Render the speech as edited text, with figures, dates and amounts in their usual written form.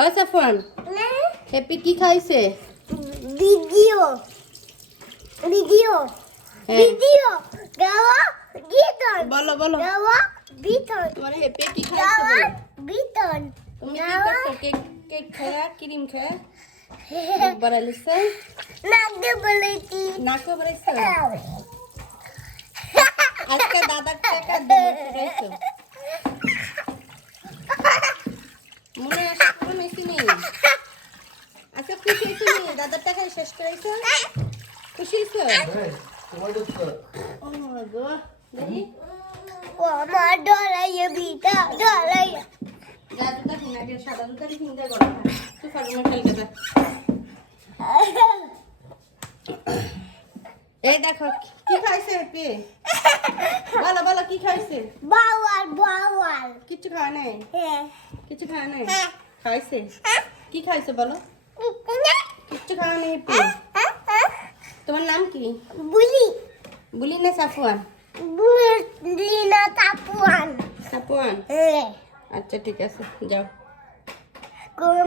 ও Safwan, happy কি খাইছে? Video video হ্যাঁ। ভিডিও গাওয়া গীতন বলো বলো, গাওয়া গীতন তোমার হ্যাপি কি খাইছে বলো। গীতন তুমি কি করছো? কেক কেক খায়া, ক্রিম খায়া বাড়াইছো? নাগে বলেছি নাকও বাড়াইছো? আজকে দাদার টাকা দিয়ে ফুটাইছো। মনে আসে পুরো মেশিনে। আচ্ছা খুশি হয়েছো নি? দাদার টাকা শেষ করাইছো? খুশি হয়েছো? ও মা গো, দেখি ও আমার ডরাইয়া বিটা ডরাইয়া যা জুতা কিনা দিয়ে সাদা জুতা কিনতে গরম তুই ফার্মে খেলতে যা। এই দেখো কি খাইছে হ্যাপি, বলো বলো কি খাইছে? বাওয়াল বাওয়াল কিছু খায় নাই? হ্যাঁ কিছু খায় নাই? খাইছে কি খাইছে বলো? কিচ্ছু খাওয়া নেই হ্যাপি। তোমার নাম কি? বুলি বলি না সাফওয়ান? বুলি না তাপুয়ান সাফওয়ান, হ্যাঁ আচ্ছা ঠিক আছে যাও।